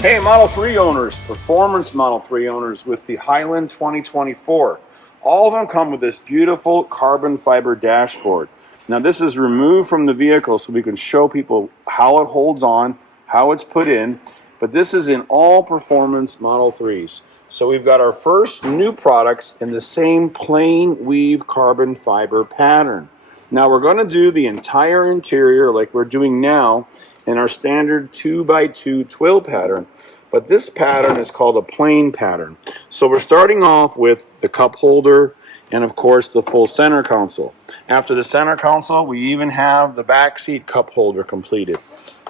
Hey, Model 3 owners, performance Model 3 owners with the Highland 2024. All of them come with this beautiful carbon fiber dashboard. Now, this is removed from the vehicle so we can show people how it holds on, how it's put in, but this is in all performance Model 3s. So we've got our first new products in the same plain weave carbon fiber pattern. Now we're going to do the entire interior like we're doing now in our standard 2x2 twill pattern, but this pattern is called a plain pattern. So we're starting off with the cup holder and of course the full center console. After the center console, we even have the back seat cup holder completed.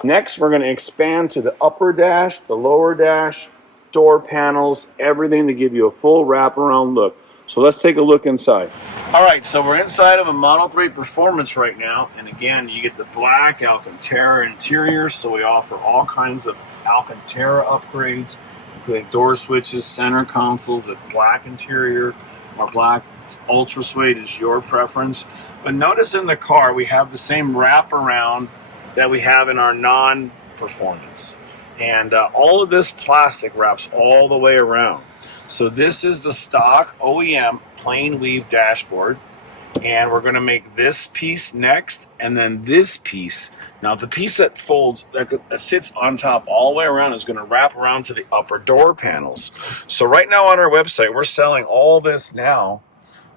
Next, we're going to expand to the upper dash, the lower dash, door panels, everything to give you a full wraparound look. So let's take a look inside. All right, so we're inside of a Model 3 Performance right now, and again, you get the black Alcantara interior, so we offer all kinds of Alcantara upgrades, including door switches, center consoles, if black interior or black ultra suede is your preference. But notice in the car, we have the same wraparound that we have in our non-performance. And all of this plastic wraps all the way around. So this is the stock OEM plain weave dashboard, and we're going to make this piece next, and then this piece. Now the piece that folds, that sits on top all the way around, is going to wrap around to the upper door panels. So right now on our website, we're selling all this now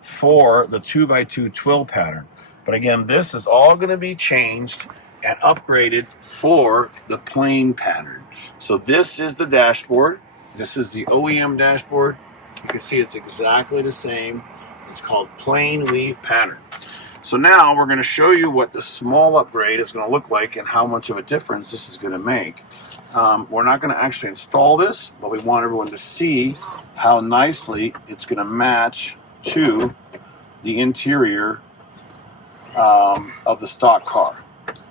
for the 2x2 twill pattern. But again, this is all going to be changed and upgraded for the plain pattern. So this is the dashboard. This is the OEM dashboard. You can see it's exactly the same. It's called plain weave pattern. So now we're going to show you what the small upgrade is going to look like and how much of a difference this is going to make. We're not going to actually install this, but we want everyone to see how nicely it's going to match to the interior of the stock car.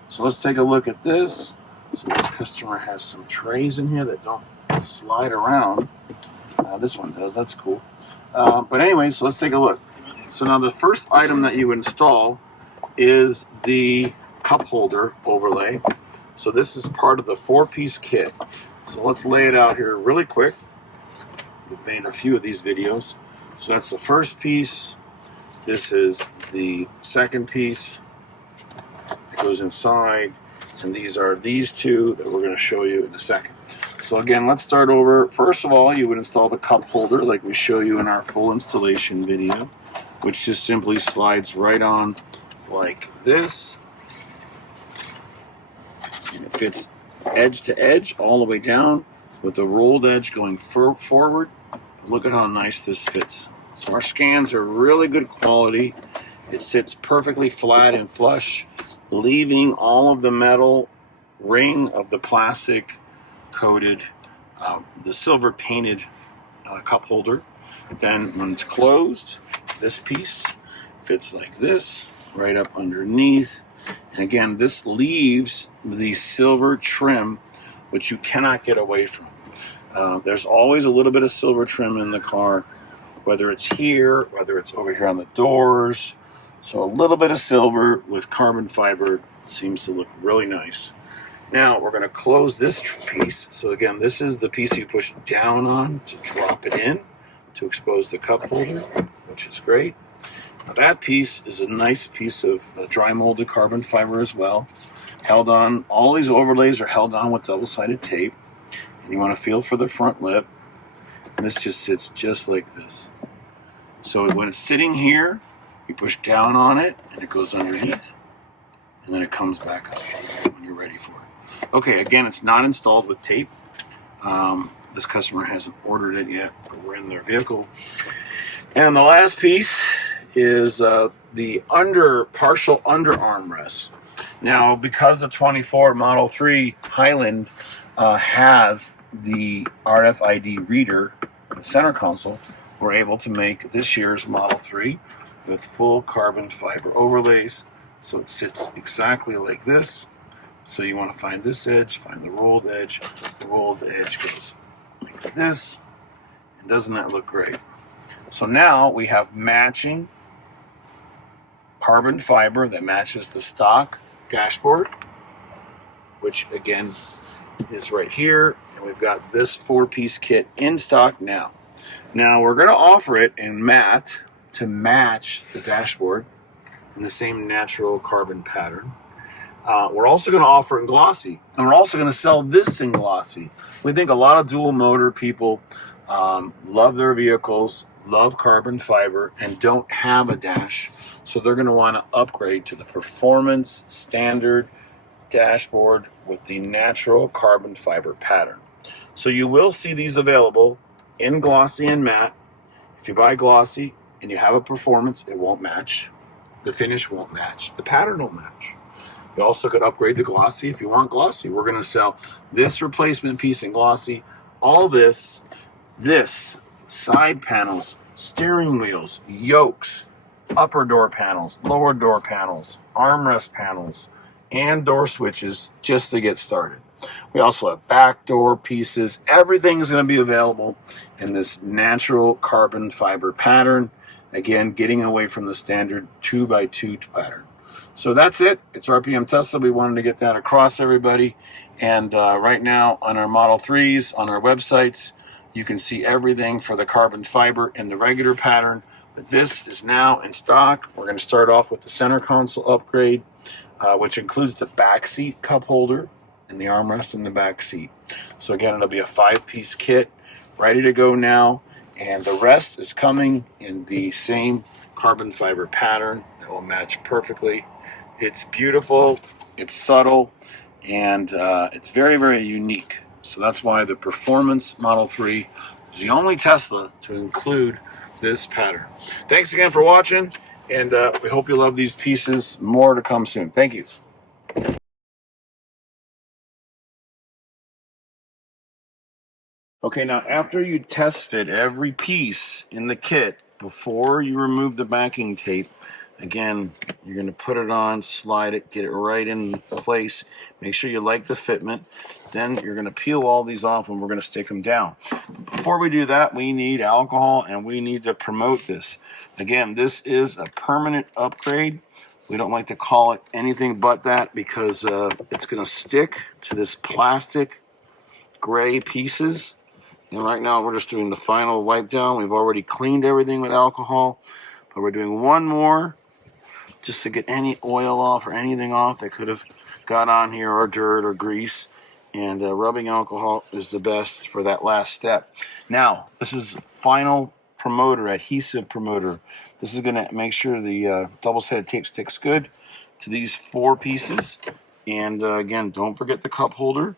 So let's take a look at this. So this customer has some trays in here that don't slide around. This one does, that's cool. But anyways, so let's take a look. So now the first item that you install is the cup holder overlay. So this is part of the 4-piece kit. So let's lay it out here really quick. We've made a few of these videos. So that's the first piece. This is the second piece that goes inside. And these are these two that we're going to show you in a second. So again, let's start over. First of all, you would install the cup holder like we show you in our full installation video, which just simply slides right on like this. And it fits edge to edge all the way down with the rolled edge going forward. Look at how nice this fits. So our scans are really good quality. It sits perfectly flat and flush, leaving all of the metal ring of the plastic coated, the silver painted cup holder. Then when it's closed, this piece fits like this, right up underneath. And again, this leaves the silver trim, which you cannot get away from. There's always a little bit of silver trim in the car, whether it's here, whether it's over here on the doors. So a little bit of silver with carbon fiber seems to look really nice. Now we're going to close this piece. So again, this is the piece you push down on to drop it in to expose the cup holder, which is great. Now that piece is a nice piece of dry molded carbon fiber as well. Held on, all these overlays are held on with double-sided tape. And you want to feel for the front lip. And this just sits just like this. So when it's sitting here, you push down on it and it goes underneath. And then it comes back up when you're ready for it. Okay, again, it's not installed with tape. This customer hasn't ordered it yet, but we're in their vehicle. And the last piece is the partial under armrest. Now, because the 24 Model 3 Highland has the RFID reader in the center console, we're able to make this year's Model 3 with full carbon fiber overlays. So it sits exactly like this. So you want to find this edge, find the rolled edge. The rolled edge goes like this. And doesn't that look great? So now we have matching carbon fiber that matches the stock dashboard. which again is right here, and we've got this 4-piece kit in stock now. Now we're going to offer it in matte to match the dashboard in the same natural carbon pattern. We're also going to offer it in glossy, and we're also going to sell this in glossy. We think a lot of dual motor people love their vehicles, love carbon fiber, and don't have a dash, so they're going to want to upgrade to the performance standard dashboard with the natural carbon fiber pattern. So you will see these available in glossy and matte. If you buy glossy and you have a performance, it won't match. The finish won't match. The pattern will match. You also could upgrade to glossy if you want glossy. We're going to sell this replacement piece in glossy. All this, side panels, steering wheels, yokes, upper door panels, lower door panels, armrest panels, and door switches just to get started. We also have back door pieces. Everything is going to be available in this natural carbon fiber pattern. Again, getting away from the standard 2x2 pattern. So that's it. It's RPM Tesla. We wanted to get that across everybody. And right now on our Model 3s, on our websites, you can see everything for the carbon fiber in the regular pattern. But this is now in stock. We're going to start off with the center console upgrade, which includes the back seat cup holder and the armrest in the back seat. So again, it'll be a 5-piece kit ready to go now. And the rest is coming in the same carbon fiber pattern that will match perfectly. It's beautiful, it's subtle, and it's very, very unique. So that's why the Performance Model 3 is the only Tesla to include this pattern. Thanks again for watching, and we hope you love these pieces. More to come soon. Thank you. Okay, now after you test fit every piece in the kit, before you remove the backing tape, again, you're going to put it on, slide it, get it right in place. Make sure you like the fitment. Then you're going to peel all these off and we're going to stick them down. Before we do that, we need alcohol and we need to promote this. Again, this is a permanent upgrade. We don't like to call it anything but that because it's going to stick to this plastic gray pieces. And right now we're just doing the final wipe down. We've already cleaned everything with alcohol, but we're doing one more just to get any oil off or anything off that could have got on here, or dirt or grease. And rubbing alcohol is the best for that last step. Now, this is final promoter, adhesive promoter. This is going to make sure the double-sided tape sticks good to these 4 pieces. And again, don't forget the cup holder.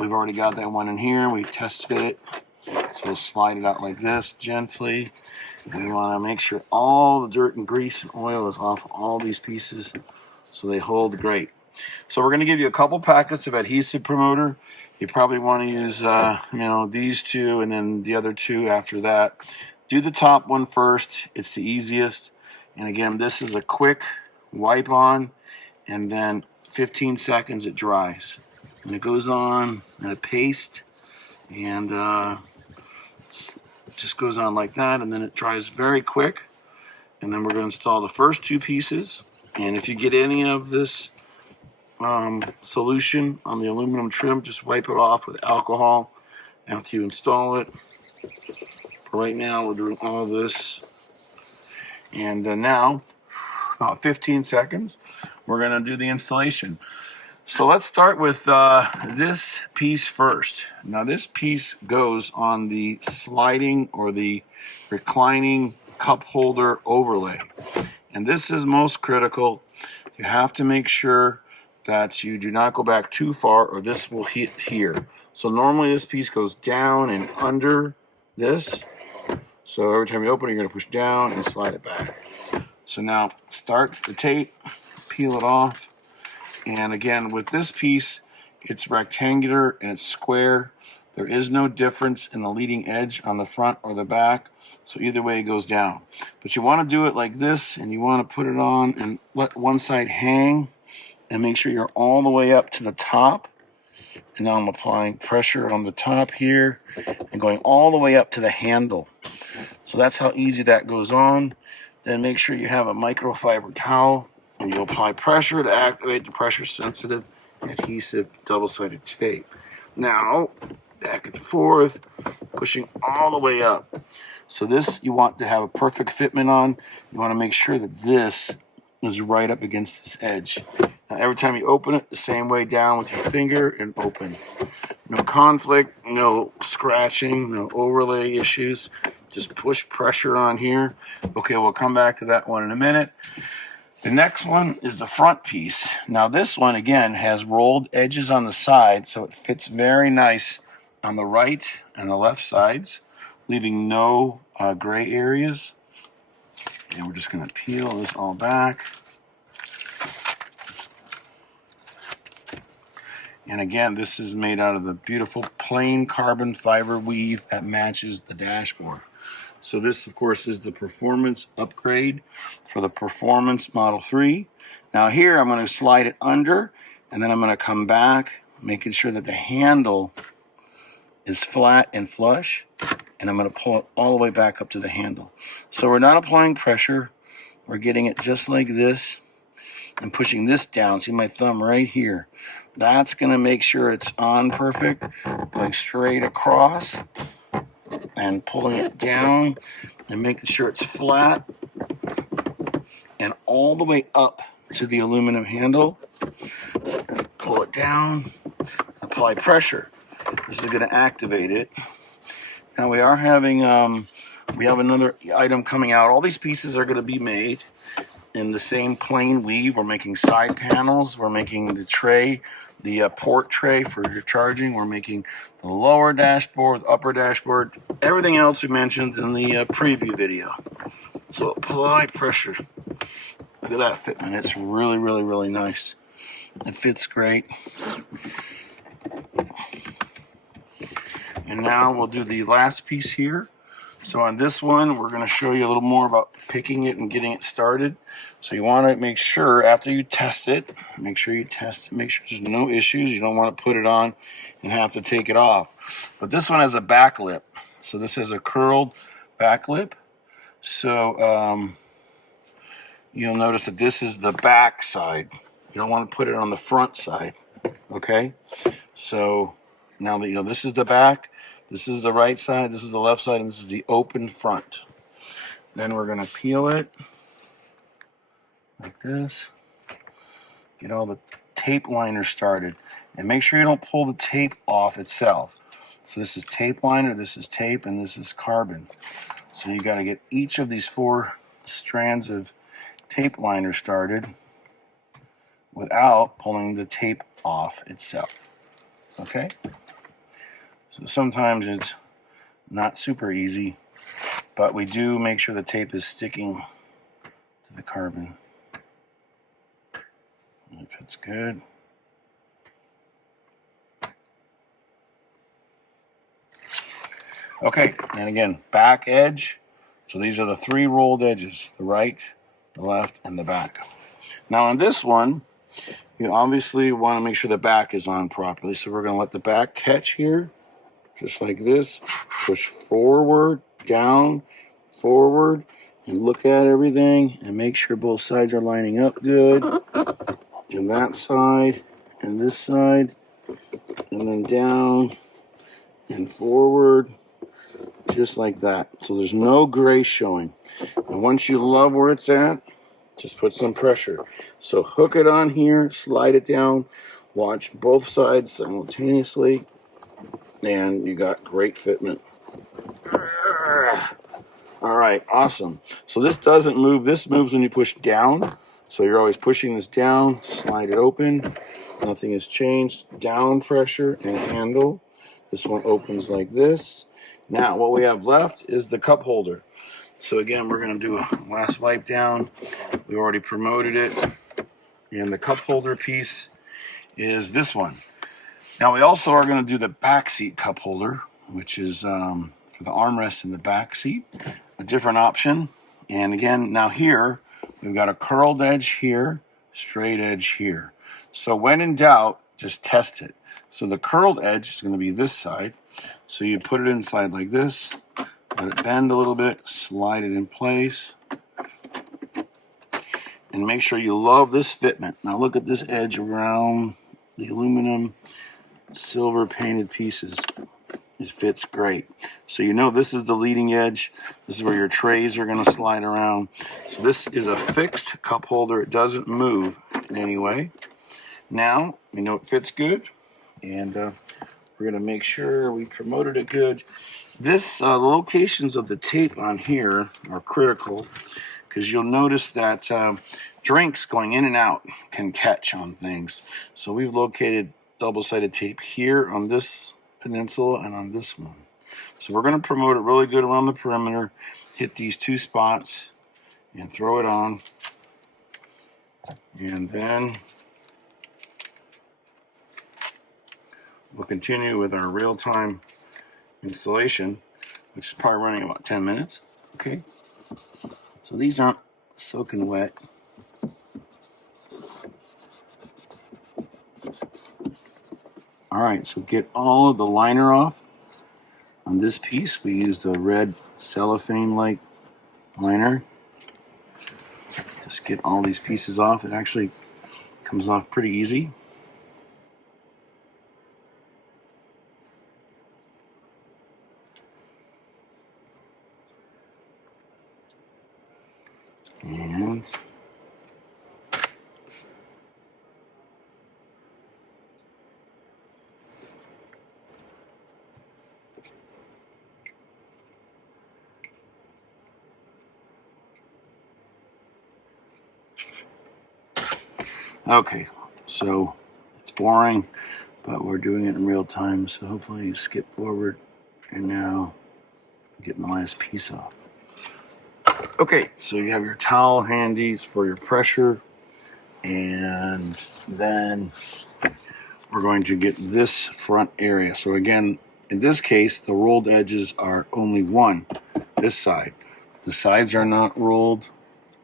We've already got that one in here. We test fit it. So slide it out like this gently, and you want to make sure all the dirt and grease and oil is off all these pieces so they hold great. So we're going to give you a couple packets of adhesive promoter. You probably want to use these 2 and then the other 2 after that. Do the top one first. It's the easiest. And again, this is a quick wipe on, and then 15 seconds it dries. And it goes on in a paste, and just goes on like that, and then it dries very quick. And then we're going to install the first 2 pieces. And if you get any of this solution on the aluminum trim, just wipe it off with alcohol after you install it. Right now we're doing all this, and now about 15 seconds we're going to do the installation. So let's start with this piece first. Now this piece goes on the sliding or the reclining cup holder overlay. And this is most critical. You have to make sure that you do not go back too far or this will hit here. So normally this piece goes down and under this. So every time you open it, you're going to push down and slide it back. So now start the tape, peel it off. And again, with this piece, it's rectangular and it's square. There is no difference in the leading edge on the front or the back. So either way it goes down. But you want to do it like this, and you want to put it on and let one side hang and make sure you're all the way up to the top. And now I'm applying pressure on the top here and going all the way up to the handle. So that's how easy that goes on. Then make sure you have a microfiber towel, and you apply pressure to activate the pressure sensitive adhesive double-sided tape. Now, back and forth, pushing all the way up. So this, you want to have a perfect fitment on. You want to make sure that this is right up against this edge. Now, every time you open it, the same way down with your finger and open. No conflict, no scratching, no overlay issues. Just push pressure on here. Okay, we'll come back to that one in a minute. The next one is the front piece. Now this one, again, has rolled edges on the side, so it fits very nice on the right and the left sides, leaving no gray areas. And we're just going to peel this all back. And again, this is made out of the beautiful plain carbon fiber weave that matches the dashboard. So this, of course, is the performance upgrade for the Performance Model 3. Now here, I'm going to slide it under, and then I'm going to come back, making sure that the handle is flat and flush, and I'm going to pull it all the way back up to the handle. So we're not applying pressure. We're getting it just like this and pushing this down. See my thumb right here. That's going to make sure it's on perfect, going straight across and pulling it down and making sure it's flat and all the way up to the aluminum handle. Pull it down, apply pressure. This is going to activate it. Now we are having, we have another item coming out. All these pieces are going to be made in the same plain weave. We're making side panels. We're making the tray, the port tray for your charging. We're making the lower dashboard, the upper dashboard, everything else we mentioned in the preview video. So apply pressure. Look at that fitment. It's really, really, really nice. It fits great. And now we'll do the last piece here. So on this one, we're going to show you a little more about picking it and getting it started. So you want to make sure after you test it, make sure you test it, make sure there's no issues. You don't want to put it on and have to take it off. But this one has a back lip. So this has a curled back lip. So you'll notice that this is the back side. You don't want to put it on the front side. Okay? So now that you know this is the back, this is the right side, this is the left side, and this is the open front. Then we're going to peel it like this. Get all the tape liner started. And make sure you don't pull the tape off itself. So this is tape liner, this is tape, and this is carbon. So you got to get each of these 4 strands of tape liner started without pulling the tape off itself. Okay? So sometimes it's not super easy, but we do make sure the tape is sticking to the carbon. It fits good. Okay, and again, back edge. So these are the 3 rolled edges, the right, the left, and the back. Now on this one, you obviously want to make sure the back is on properly. So we're going to let the back catch here. Just like this, push forward, down, forward, and look at everything and make sure both sides are lining up good. And that side, and this side, and then down and forward, just like that. So there's no gray showing. And once you love where it's at, just put some pressure. So hook it on here, slide it down, watch both sides simultaneously, and you got great fitment. All right, awesome. So this doesn't move. This moves when you push down. So you're always pushing this down to slide it open. Nothing has changed. Down pressure and handle. This one opens like this. Now what we have left is the cup holder. So again, we're going to do a last wipe down. We already promoted it. And the cup holder piece is this one. Now we also are going to do the back seat cup holder, which is for the armrest in the back seat. A different option. And again, now here, we've got a curled edge here, straight edge here. So when in doubt, just test it. So the curled edge is going to be this side. So you put it inside like this, let it bend a little bit, slide it in place, and make sure you love this fitment. Now look at this edge around the aluminum silver painted pieces. It fits great. So you know this is the leading edge. This is where your trays are going to slide around. So this is a fixed cup holder. It doesn't move in any way. Now we know it fits good, and we're going to make sure we promoted it good. This the locations of the tape on here are critical, because you'll notice that drinks going in and out can catch on things. So we've located double-sided tape here on this peninsula and on this one. So we're going to promote it really good around the perimeter, hit these two spots, and throw it on. And then we'll continue with our real-time installation, which is probably running about 10 minutes. Okay. So these aren't soaking wet. All right, so get all of the liner off. On this piece, we used a red cellophane-like liner. Just get all these pieces off. It actually comes off pretty easy. And okay, so it's boring, but we're doing it in real time, so hopefully you skip forward, and now I'm getting the last piece off. Okay, so you have your towel handy for your pressure, and then we're going to get this front area. So again, in this case, the rolled edges are only one, this side. The sides are not rolled,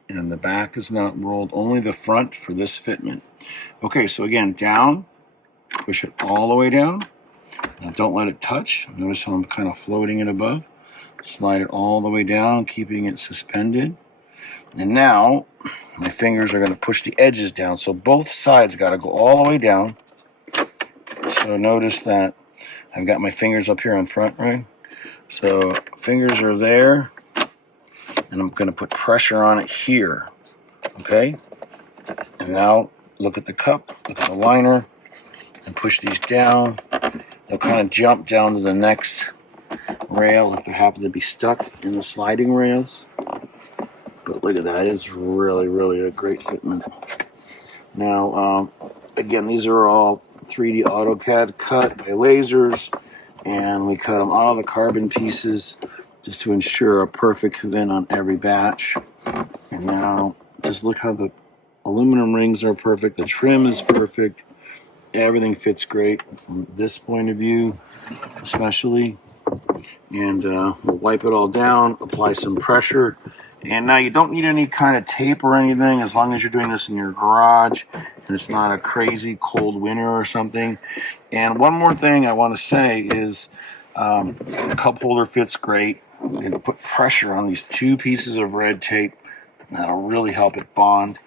and the back is not rolled, only the front for this fitment. Okay, so again, down, push it all the way down. Now don't let it touch. Notice how I'm kind of floating it above. Slide it all the way down, keeping it suspended. And now, my fingers are going to push the edges down. So both sides got to go all the way down. So notice that I've got my fingers up here on front, right? So fingers are there. And I'm going to put pressure on it here. Okay? And now, look at the cup, look at the liner, and push these down. They'll kind of jump down to the next rail if they happen to be stuck in the sliding rails. But look at that, it's really, really a great fitment. Now, again, these are all 3D AutoCAD cut by lasers, and we cut them out of the carbon pieces just to ensure a perfect fit on every batch. And now, just look how the aluminum rings are perfect, the trim is perfect, everything fits great from this point of view, especially. And we'll wipe it all down, apply some pressure. And now you don't need any kind of tape or anything, as long as you're doing this in your garage and it's not a crazy cold winter or something. And one more thing I want to say is the cup holder fits great. We're going to put pressure on these two pieces of red tape. That'll really help it bond.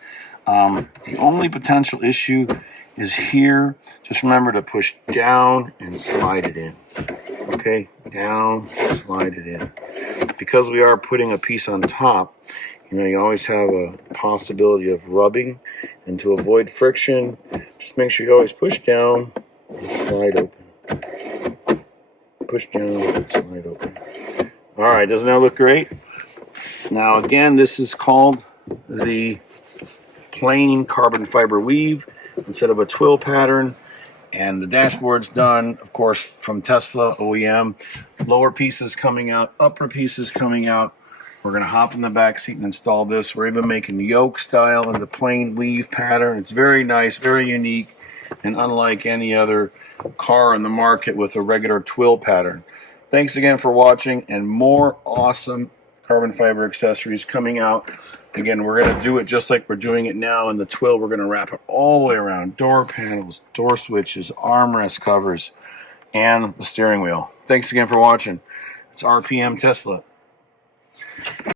The only potential issue is here. Just remember to push down and slide it in. Okay, down, slide it in. Because we are putting a piece on top, you always have a possibility of rubbing. And to avoid friction, just make sure you always push down and slide open. Push down and slide open. All right, doesn't that look great? Now again, this is called the plain carbon fiber weave instead of a twill pattern. And the dashboard's done, of course, from Tesla OEM. Lower pieces coming out, upper pieces coming out. We're going to hop in the back seat and install this. We're even making yoke style in the plain weave pattern. It's very nice, very unique, and unlike any other car in the market with a regular twill pattern. Thanks again for watching, and more awesome carbon fiber accessories coming out. Again, we're going to do it just like we're doing it now in the twill. We're going to wrap it all the way around. Door panels, door switches, armrest covers, and the steering wheel. Thanks again for watching. It's RPM Tesla.